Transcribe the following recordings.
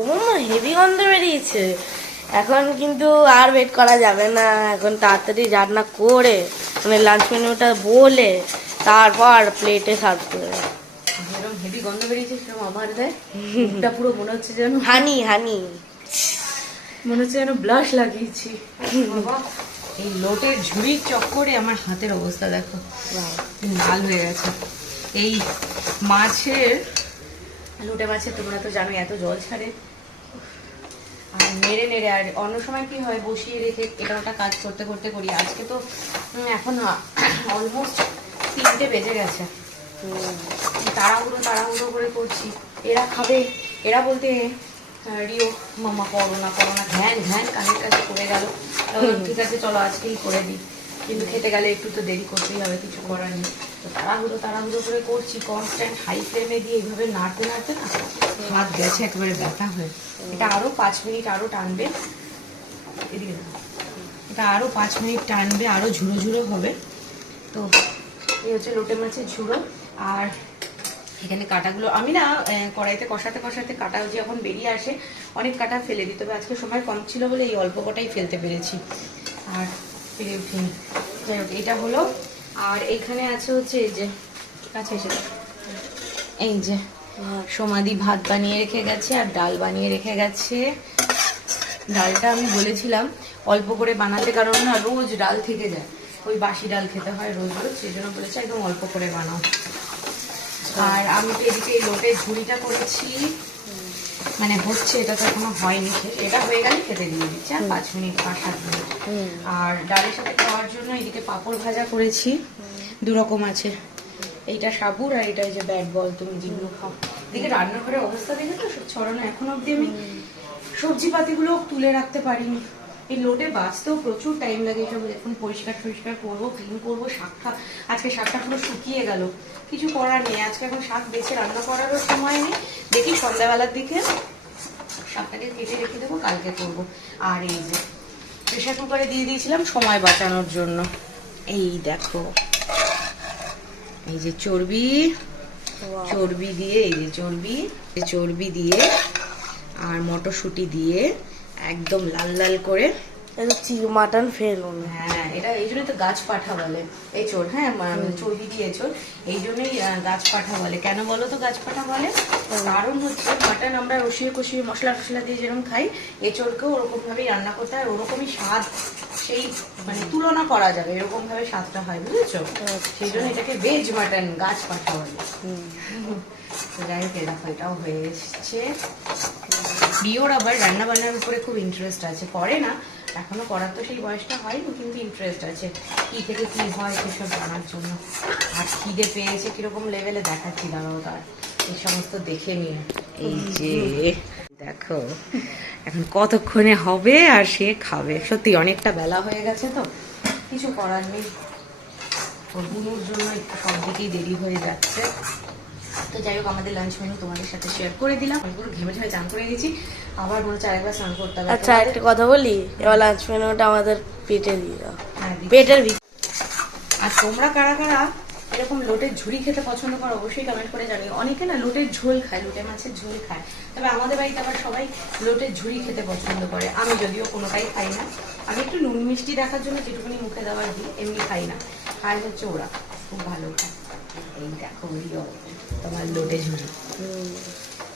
ও heavy গন্ধ বেরিয়েছে। এখন কিন্তু আর ওয়েট করা যাবে না, এখন তাড়াতাড়ি রান্না করে মানে লাঞ্চ মেনুটা বলে তারপর প্লেটে সার্ভ করে দেয়। যেরকম হেভি গন্ধ বেরিয়েছে সেরকম আমার দেয়, মুখটা পুরো মনে হচ্ছে যেন হানি হানি, মনে হচ্ছে যেন ব্লাশ লাগিয়েছি। বাবা, এই লোটের ঝুড়ির চক্করে আমার হাতের অবস্থা দেখো, লাল হয়ে গেছে। এই লোটে মাছের তোমরা তো জানো এত জল ছাড়ে, আর নেড়ে নেড়ে। আর অন্য সময় কি হয় বসিয়ে রেখে এটা ওটা কাজ করতে করতে করি, আজকে তো এখন অলমোস্ট 3টে বেজে গেছে, তাড়াহুড়ো করে করছি। এরা খাবে, এরা বলতে রিও মামা করো না ঘ্যান কানের কাছে করে গেল। ঠিক আছে চলো আজকেই করে দিই, কিন্তু খেতে গেলে একটু তো দেরি করতেই হবে, কিছু করার নেই। তো তাড়াহুড়ো করে করছি, কনস্ট্যান্ট হাই ফ্লেমে দিয়ে এইভাবে নাড়তে না হাত গেছে একেবারে ব্যথা হয়ে। এটা আরও 5 মিনিট আরও টানবে, এদিকে এটা আরও 5 মিনিট টানবে, আরও ঝুড়ো ঝুড়ো হবে। তো এই হচ্ছে লোটে মাছের ঝুড়ো। আর এখানে কাঁটাগুলো আমি না কড়াইতে কষাতে কাঁটা যখন বেরিয়ে আসে অনেক কাঁটা ফেলে দিই, তবে আজকে সময় কম ছিল বলে এই অল্প কটাই ফেলতে পেরেছি, আর পেরে উঠিনি। যাই হোক এটা হলো। আর এখানে আছে হচ্ছে এই যে কাছে এসে এই যে সমাধি ভাত বানিয়ে রেখে গেছে আর ডাল বানিয়ে রেখে গেছে। ডালটা আমি বলেছিলাম অল্প করে বানাতে, কারণ না রোজ ডাল থেকে যায়, ওই বাসি ডাল খেতে হয় রোজ, সেই জন্য বলেছি একদম অল্প করে বানাও। আর আমি তো এদিকে এই লোটের ঝুড়িটা করেছি, মানে হচ্ছে, এটা তো এখনো হয়নি, এটা হয়ে গেলে খেতে দিয়ে দিচ্ছি আর 5 মিনিট 5-7 মিনিট। আর ডালের সাথে খাওয়ার জন্য এদিকে পাঁপড় ভাজা করেছি, 2 রকম আছে, এইটা সাবুর আর এটা যে ব্যাট বল, তুমি যেগুলো খাও। এদিকে রান্নাঘরের অবস্থা দেখে তো ছড়ানো, এখন অব্দি আমি সবজি পাতিগুলো তুলে রাখতে পারিনি। এই লোটে বাঁচতেও প্রচুর টাইম লাগে, এসব এখন পরিষ্কার করবো, ক্লিন করবো। আজকে শাকটা পুরো শুকিয়ে গেল, কিছু করার নেই, আজকে এখন শাক বেছে রান্না করারও সময় নেই। দেখি সন্ধ্যাবেলার দিকে শাকটাকে কেটে রেখে দেবো, কালকে করবো। আর এই যে প্রেশার কুকারে দিয়ে দিয়েছিলাম সময় বাঁচানোর জন্য, এই দেখো এই যে চর্বি দিয়ে, এই যে চর্বি দিয়ে আর মটরশুঁটি দিয়ে একদম লাল লাল করে মাটন ফেলবো না। হ্যাঁ, এটা এই জন্যই তো গাছ পাঠা বলে, এঁচোড়। হ্যাঁ, চর্বি দিয়ে এঁচোড়, এই জন্যই গাছ পাঠা বলে। কেন বলো তো গাছ পাঠা বলে? কারণ হচ্ছে মাটন আমরা কষিয়ে মশলা টশলা দিয়ে যেরকম খাই, এঁচোড়কেও ওরকম ভাবেই রান্না করতে হয়, ওরকমই স্বাদ, সেই মানে তুলনা করা যাবে, এরকম ভাবে স্বাদটা হয়, বুঝেছো? সেই জন্য এটাকে ভেজ মাটন গাছ পাঠা বলে। যাই হোক, দেখো এটাও হয়ে এসছে। প্রিয়র আবার রান্না বান্নার উপরে খুব ইন্টারেস্ট আছে, করে না এখনো, করার তো সেই বয়সটা হয়নি, কিন্তু ইন্টারেস্ট আছে কি থেকে কি হয় সেসব জানার জন্য। আর খিদে পেয়েছে কিরকম লেভেলে দেখাচ্ছি, দাঁড়াও তার এই সমস্ত দেখে নিয়ে। এই যে দেখো এখন কতক্ষণে হবে আর সে খাবে। সত্যি অনেকটা বেলা হয়ে গেছে, তো কিছু করার নেই, ওর বুনুর জন্য একটু সব দিকেই দেরি হয়ে যাচ্ছে। তো যাই হোক, আমাদের লাঞ্চ মেনু তোমাদের সাথে শেয়ার করে দিলাম। পুরো ঘেমে চান করে গেছি, আবার মনে হচ্ছে আরেকবার স্নান করতে হবে। আচ্ছা, একটা কথা বলি, এবার লাঞ্চ মেনুটা আমাদের পেটে দিয়ে দাও, পেটের ভিতরে। আর তোমরা কারা কারা এরকম লোটের ঝুড়ি খেতে পছন্দ করো অবশ্যই কমেন্ট করে জানিও। অনেকে না লোটের ঝোল খায়, লোটে মাছের ঝোল খায়, তবে আমাদের বাড়িতে আবার সবাই লোটের ঝুড়ি খেতে পছন্দ করে। আমি যদিও কোনোটাই খাই না, আমি একটু নুন মিষ্টি দেখার জন্য যেটুকুনি মুখে দেওয়ার দিই, এমনি খাই না, খায় হচ্ছে ওরা, খুব ভালো খায়। এই দেখো তোমার লোটে ঝুড়ি।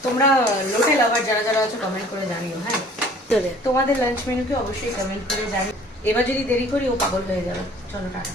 তোমরা লোটে লাভার যারা যারা আছো কমেন্ট করে জানিও। হ্যাঁ, তোমাদের লাঞ্চ মেনুকে অবশ্যই কমেন্ট করে জানিও। এবার যদি দেরি করি ও পাগল হয়ে যাবে। চলো টাটা।